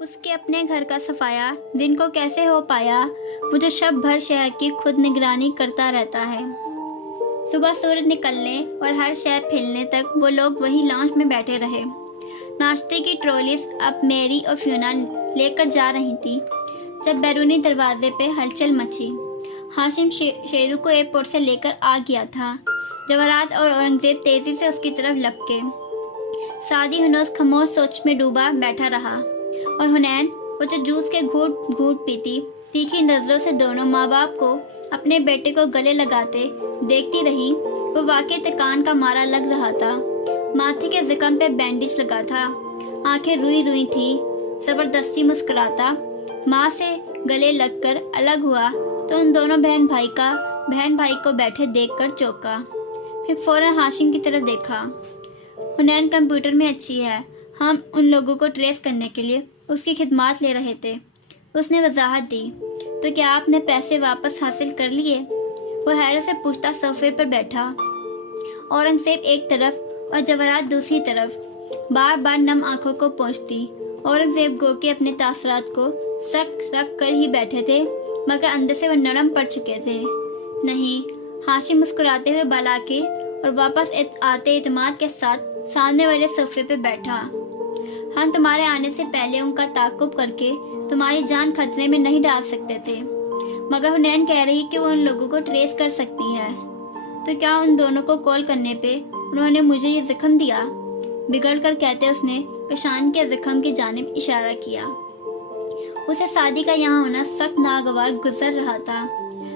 اس کے اپنے گھر کا صفایا دن کو کیسے ہو پایا، وہ جو شب بھر شہر کی خود نگرانی کرتا رہتا ہے۔ صبح سورج نکلنے اور ہر شے پھیلنے تک وہ لوگ وہی لاؤنج میں بیٹھے رہے۔ ناشتے کی ٹرالیز اب میری اور فیونا لے کر جا رہی تھی جب بیرونی دروازے پہ ہلچل مچی۔ ہاشم شیرو کو ایئرپورٹ سے لے کر آ گیا تھا۔ جواہرات اور اورنگزیب تیزی سے اس کی طرف لپکے۔ سعدی ہنوز خاموش سوچ میں ڈوبا بیٹھا رہا، اور حنین وہ جو جوس کے گھونٹ گھونٹ پیتی تیکھی نظروں سے دونوں ماں باپ کو اپنے بیٹے کو گلے لگاتے دیکھتی رہی، وہ واقعی تکان کا مارا لگ رہا تھا۔ ماتھے کے زخم پہ بینڈیج لگا تھا، آنکھیں روئی روئی تھیں۔ زبردستی مسکراتا ماں سے گلے لگ کر الگ ہوا تو ان دونوں بہن بھائی کو بیٹھے دیکھ کر چونکا، پھر فوراً ہاشم کی طرف دیکھا۔ حنین کمپیوٹر میں اچھی ہے، ہم ان لوگوں کو ٹریس کرنے کے لیے اس کی خدمات لے رہے تھے، اس نے وضاحت دی۔ تو کیا آپ نے پیسے واپس حاصل کر لیے؟ وہ حیرت سے پوچھتا صوفے پر بیٹھا، اورنگزیب ایک طرف اور جواہرات دوسری طرف بار بار نم آنکھوں کو پوچھتی۔ اورنگزیب گو کے اپنے تاثرات کو سخت رکھ کر ہی بیٹھے تھے، مگر اندر سے وہ نرم پڑ چکے تھے۔ نہیں، ہاشم مسکراتے ہوئے بالا کے اور واپس آتے اعتماد کے ساتھ سامنے والے صوفے پہ بیٹھا۔ ہم تمہارے آنے سے پہلے ان کا تعاقب کر کے تمہاری جان خطرے میں نہیں ڈال سکتے تھے، مگر حنین کہہ رہی کہ وہ ان لوگوں کو ٹریس کر سکتی ہے۔ تو کیا ان دونوں کو کال کرنے پہ انہوں نے مجھے یہ زخم دیا؟ بگڑ کر کہتے اس نے پیشانی کے زخم کی جانب اشارہ کیا۔ اسے سعدی کا یہاں ہونا سخت ناگوار گزر رہا تھا۔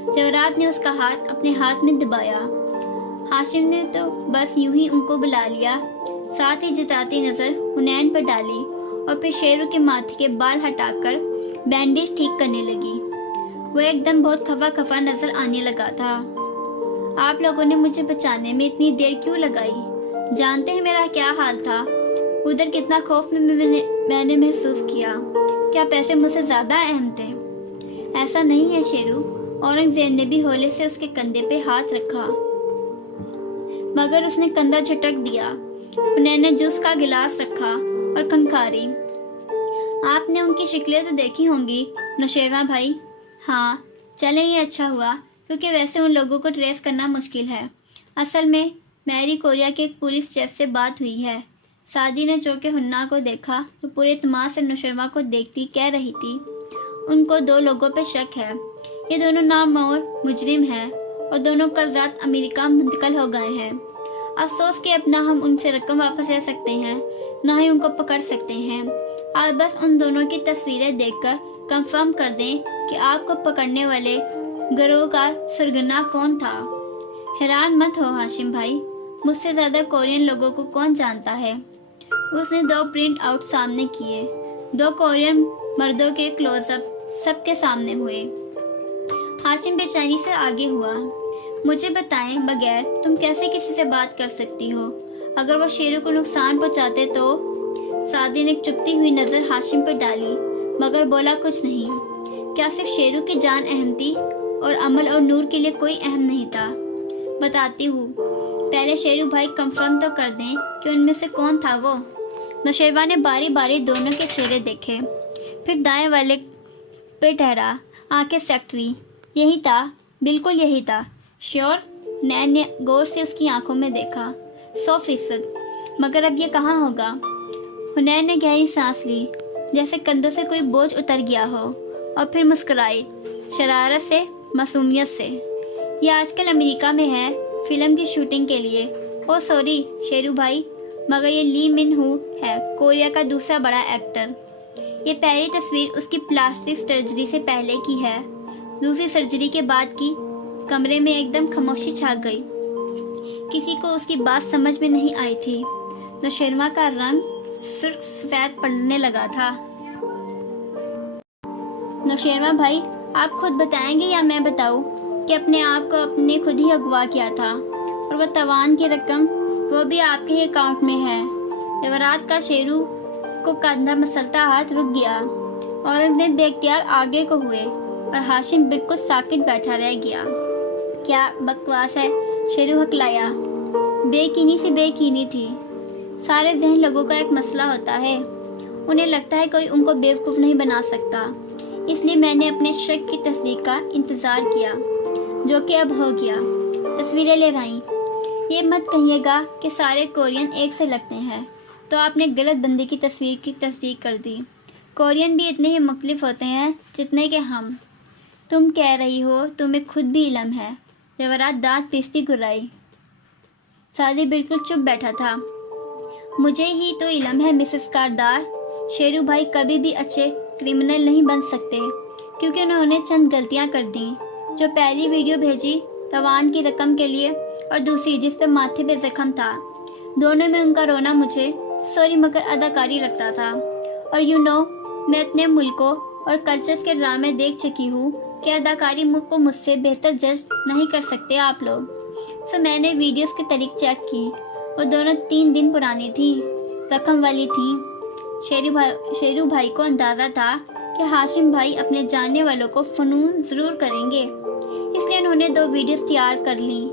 جواہرات نے اس کا ہاتھ اپنے ہاتھ میں دبایا۔ ہاشم نے تو بس یوں ہی ان کو بلا لیا، ساتھ ہی جتاتی نظر حنین پر ڈالی اور پھر شیرو کے ماتھے کے بال ہٹا کر بینڈیج ٹھیک کرنے لگی۔ وہ ایک دم بہت خفا نظر آنے لگا تھا۔ آپ لوگوں نے مجھے بچانے میں اتنی دیر کیوں لگائی؟ جانتے ہیں میرا کیا حال تھا؟ ادھر کتنا خوف میں نے محسوس کیا۔ کیا پیسے مجھ سے زیادہ اہم تھے؟ ایسا نہیں ہے شیرو، اورنگزیب نے بھی ہولے سے اس کے کندھے پہ ہاتھ رکھا، مگر اس نے کندھا جھٹک دیا۔ حنین نے جوس کا گلاس رکھا اور کھنکھاری۔ آپ نے ان کی شکلیں تو دیکھی ہوں گی نوشیروان بھائی؟ ہاں، چلیں یہ اچھا ہوا، کیونکہ ویسے ان لوگوں کو ٹریس کرنا مشکل ہے۔ اصل میں میری کوریا کے ایک پولیس چیف سے بات ہوئی ہے۔ سعدی نے چونکہ حنا کو دیکھا تو پورے اعتماد سے نوشیروان کو دیکھتی کہہ رہی تھی، ان کو 2 لوگوں پہ شک ہے۔ یہ دونوں نامور مجرم ہیں اور دونوں کل رات امریکہ منتقل ہو گئے ہیں۔ افسوس کہ اب نہ ہم ان سے رقم واپس لے سکتے ہیں، نہ ہی ان کو پکڑ سکتے ہیں۔ آپ بس ان دونوں کی تصویریں دیکھ کر کنفرم کر دیں کہ آپ کو پکڑنے والے گروہ کا سرغنہ کون تھا۔ حیران مت ہو ہاشم بھائی، مجھ سے زیادہ کورین لوگوں کو کون جانتا ہے؟ اس نے 2 پرنٹ آؤٹ سامنے کیے۔ 2 کورین مردوں کے کلوز اپ سب کے سامنے ہوئے۔ ہاشم بے چینی سے آگے ہوا۔ مجھے بتائیں بغیر تم کیسے کسی سے بات کر سکتی ہو؟ اگر وہ شیرو کو نقصان پہنچاتے تو؟ سعدی نے چپتی ہوئی نظر ہاشم پر ڈالی، مگر بولا کچھ نہیں۔ کیا صرف شیرو کی جان اہم تھی اور عمل اور نور کے لیے کوئی اہم نہیں تھا؟ بتاتی ہوں، پہلے شیرو بھائی کنفرم تو کر دیں کہ ان میں سے کون تھا وہ۔ نوشیروان نے باری باری دونوں کے چہرے دیکھے، پھر دائیں والے پہ ٹھہرا، آنکھیں سخت ہوئی۔ یہی تھا، بالکل یہی تھا۔ شیور؟ نین نے غور سے اس کی آنکھوں میں دیکھا۔ 100%۔ مگر اب یہ کہاں ہوگا؟ حنین نے گہری سانس لی، جیسے کندھوں سے کوئی بوجھ اتر گیا ہو، اور پھر مسکرائی، شرارت سے، معصومیت سے۔ یہ آج کل امریکہ میں ہے، فلم کی شوٹنگ کے لیے۔ او سوری شیرو بھائی، مگر یہ لی من ہو ہے، کوریا کا دوسرا بڑا ایکٹر۔ یہ پہلی تصویر اس کی پلاسٹک سرجری سے پہلے کی ہے، دوسری سرجری کے بعد کی۔ کمرے میں ایک دم خاموشی چھا گئی، کسی کو اس کی بات سمجھ میں نہیں آئی تھی۔ نوشیروان کا رنگ سرخ سفید پڑنے لگا تھا۔ نوشیروان بھائی، آپ خود بتائیں گے یا میں بتاؤں کہ اپنے آپ کو آپ نے خود ہی اغوا کیا تھا، اور وہ تاوان کی رقم وہ بھی آپ کے ہی اکاؤنٹ میں ہے؟ جواہرات کا شیرو کو کندھا مسلتا ہاتھ رک گیا، اورنگزیب بے اختیار آگے کو ہوئے، اور ہاشم بالکل ساکت بیٹھا رہ گیا۔ کیا بکواس ہے، شیرو ہکلایا۔ بے یقینی سی بے یقینی تھی۔ سارے ذہن لوگوں کا ایک مسئلہ ہوتا ہے، انہیں لگتا ہے کوئی ان کو بیوقوف نہیں بنا سکتا، اس لیے میں نے اپنے شک کی تصدیق کا انتظار کیا، جو کہ اب ہو گیا۔ تصویریں لے رہی، یہ مت کہیے گا کہ سارے کورین ایک سے لگتے ہیں، تو آپ نے غلط بندے کی تصویر کی تصدیق کر دی۔ کورین بھی اتنے ہی مختلف ہوتے ہیں جتنے کہ ہم۔ تم کہہ رہی ہو تمہیں خود بھی علم ہے؟ جواہرات دانت پیستی گرائی۔ سعدی بالکل چپ بیٹھا تھا۔ مجھے ہی تو علم ہے مسز کاردار، شیرو بھائی کبھی بھی اچھے کرمنل نہیں بن سکتے، کیونکہ انہوں نے چند غلطیاں کر دیں۔ جو پہلی ویڈیو بھیجی تاوان کی رقم کے لیے، اور دوسری جس پہ ماتھے پہ زخم تھا، دونوں میں ان کا رونا مجھے سوری مگر اداکاری لگتا تھا۔ اور میں اپنے ملکوں اور کلچرز کے ڈرامے دیکھ چکی ہوں کہ اداکاری کو مجھ سے بہتر جج نہیں کر سکتے آپ لوگ۔ میں نے ویڈیوز کے طریق چیک کی، وہ دونوں 3 دن پرانی تھی، زخم والی تھیں۔ شیرو بھائی کو اندازہ تھا کہ ہاشم بھائی اپنے جاننے والوں کو فنون ضرور کریں گے، اس لیے انہوں نے 2 ویڈیوز تیار کر لیں۔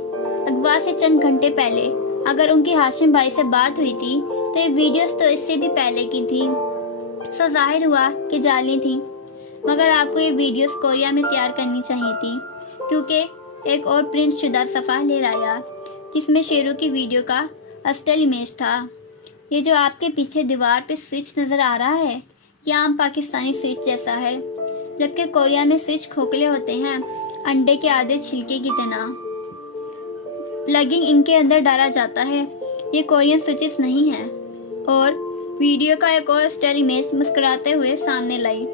اغوا سے چند گھنٹے پہلے اگر ان کی ہاشم بھائی سے بات ہوئی تھی تو یہ ویڈیوز تو اس سے بھی پہلے کی تھیں، ظاہر ہوا کہ جعلی تھیں۔ مگر آپ کو یہ ویڈیوز کوریا میں تیار کرنی چاہیے تھی، کیونکہ ایک اور پرنٹ شدہ صفحہ لے آیا جس میں شیرو کی ویڈیو کا اسٹل امیج تھا۔ یہ جو آپ کے پیچھے دیوار پہ سوئچ نظر آ رہا ہے، یہ عام پاکستانی سوئچ جیسا ہے، جبکہ کوریا میں سوئچ کھوکھلے ہوتے ہیں، انڈے کے آدھے چھلکے کی طرح۔ پلگنگ ان کے اندر ڈالا جاتا ہے، یہ کورین سوئچز نہیں ہیں۔ اور ویڈیو کا ایک اور اسٹل امیج مسکراتے ہوئے سامنے لائی۔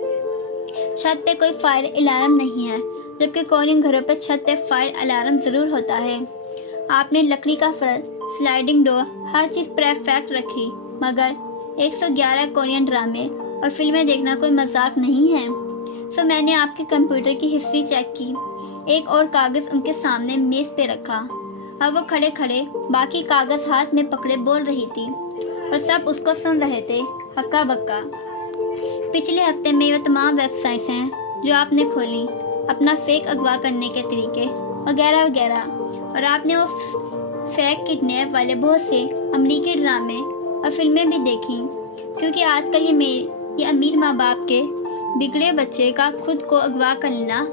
چھت پہ کوئی فائر الارم نہیں ہے، جبکہ کورین گھروں پہ چھت پہ فائر الارم ضرور ہوتا ہے۔ آپ نے لکڑی کا فرش، سلائڈنگ ڈور، ہر چیز پرفیکٹ رکھی، مگر 111 کورین ڈرامے اور فلمیں دیکھنا کوئی مذاق نہیں ہے۔ میں نے آپ کے کمپیوٹر کی ہسٹری چیک کی، ایک اور کاغذ ان کے سامنے میز پہ رکھا۔ اب وہ کھڑے کھڑے باقی کاغذ ہاتھ میں پکڑے بول رہی تھی، اور سب اس کو سن رہے تھے ہکا بکا۔ پچھلے ہفتے میں وہ تمام ویب سائٹس ہیں جو آپ نے کھولی، اپنا فیک اغوا کرنے کے طریقے وغیرہ وغیرہ، اور آپ نے وہ فیک کڈنیپ والے بہت سے امریکی ڈرامے اور فلمیں بھی دیکھیں، کیونکہ آج کل یہ امیر ماں باپ کے بگڑے بچے کا خود کو اغوا کر لینا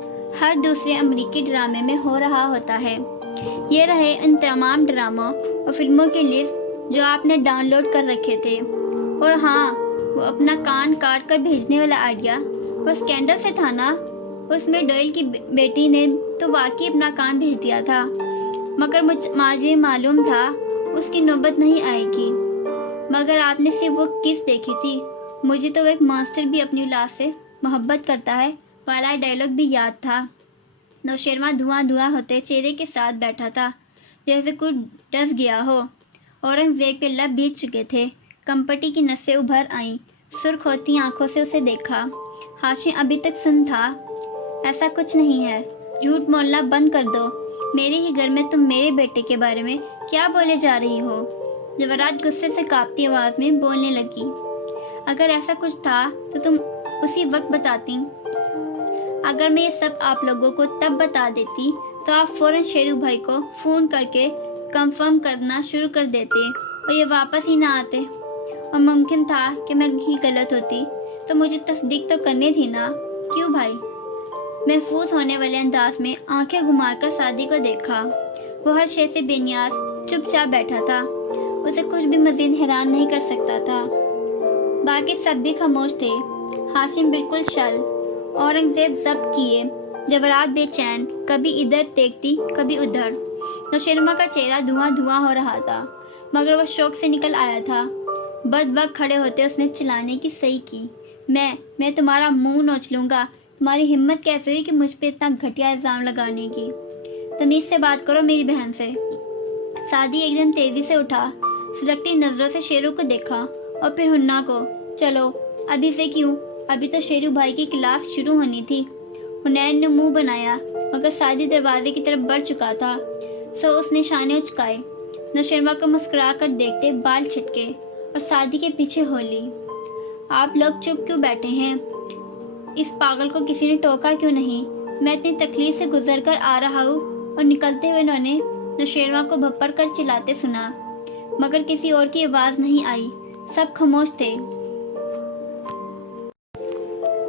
ہر دوسرے امریکی ڈرامے میں ہو رہا ہوتا ہے۔ یہ رہے ان تمام ڈراموں اور فلموں کی لسٹ جو آپ نے ڈاؤن لوڈ کر رکھے تھے۔ اور ہاں، وہ اپنا کان کاٹ کر بھیجنے والا آئیڈیا وہ اسکینڈل سے تھا نا، اس میں ڈوئل کی بیٹی نے تو واقعی اپنا کان بھیج دیا تھا، مگر مجھے معلوم تھا اس کی نوبت نہیں آئے گی۔ مگر آپ نے صرف وہ کس دیکھی تھی، مجھے تو ایک مانسٹر بھی اپنی اولاد سے محبت کرتا ہے والا ڈائلاگ بھی یاد تھا۔ نوشیروان دھواں دھواں ہوتے چہرے کے ساتھ بیٹھا تھا، جیسے کچھ ڈس گیا ہو۔ اورنگزیب کے لب بھیج چکے تھے، کمپٹی کی نسیں ابھر آئیں، سرخ ہوتی آنکھوں سے اسے دیکھا۔ ہاشم ابھی تک سن تھا۔ ایسا کچھ نہیں ہے، جھوٹ بولنا بند کر دو، میرے ہی گھر میں تم میرے بیٹے کے بارے میں کیا بولے جا رہی ہو؟ جواہرات غصے سے کانپتی آواز میں بولنے لگی۔ اگر ایسا کچھ تھا تو تم اسی وقت بتاتی۔ اگر میں یہ سب آپ لوگوں کو تب بتا دیتی تو آپ فوراً شیرو بھائی کو فون کر کے کنفرم کرنا شروع کر دیتے اور یہ واپس ہی نہ آتے۔ اور ممکن تھا کہ میں ہی غلط ہوتی تو مجھے تصدیق تو کرنی تھی نا، کیوں بھائی؟ محفوظ ہونے والے انداز میں آنکھیں گھما کر سعدی کو دیکھا۔ وہ ہر شے سے بے نیاز چپ چاپ بیٹھا تھا، اسے کچھ بھی مزید حیران نہیں کر سکتا تھا۔ باقی سب بھی خاموش تھے۔ ہاشم بالکل شل، اورنگزیب ضبط کیے، جواہرات بے چین، کبھی ادھر دیکھتی کبھی ادھر۔ نوشیروان کا چہرہ دھواں دھواں ہو رہا تھا، مگر وہ شوق سے نکل آیا تھا۔ بد وقت کھڑے ہوتے اس نے چلانے کی صحیح کی۔ میں تمہارا منہ نوچ لوں گا، تمہاری ہمت کیسے ہوئی کہ مجھ پہ اتنا گھٹیا الزام لگانے کی؟ تمیز سے بات کرو میری بہن سے۔ سعدی ایک دم تیزی سے اٹھا، سلگتی نظروں سے شیرو کو دیکھا اور پھر ہنا کو۔ چلو ابھی سے کیوں، ابھی تو شیرو بھائی کی کلاس شروع ہونی تھی۔ حنین نے منہ بنایا، مگر سعدی دروازے کی طرف بڑھ چکا تھا، اس نے شانے اچکائے۔ نوشیروان کو مسکرا کر دیکھتے بال چھٹکے اور سعدی کے پیچھے ہو لی۔ آپ لوگ چپ کیوں بیٹھے ہیں؟ اس پاگل کو کسی نے ٹوکا کیوں نہیں؟ میں اتنی تکلیف سے گزر کر آ رہا ہوں۔ اور نکلتے ہوئے انہوں نے نوشیروان کو بھپر کر چلاتے سنا، مگر کسی اور کی آواز نہیں آئی، سب خاموش تھے۔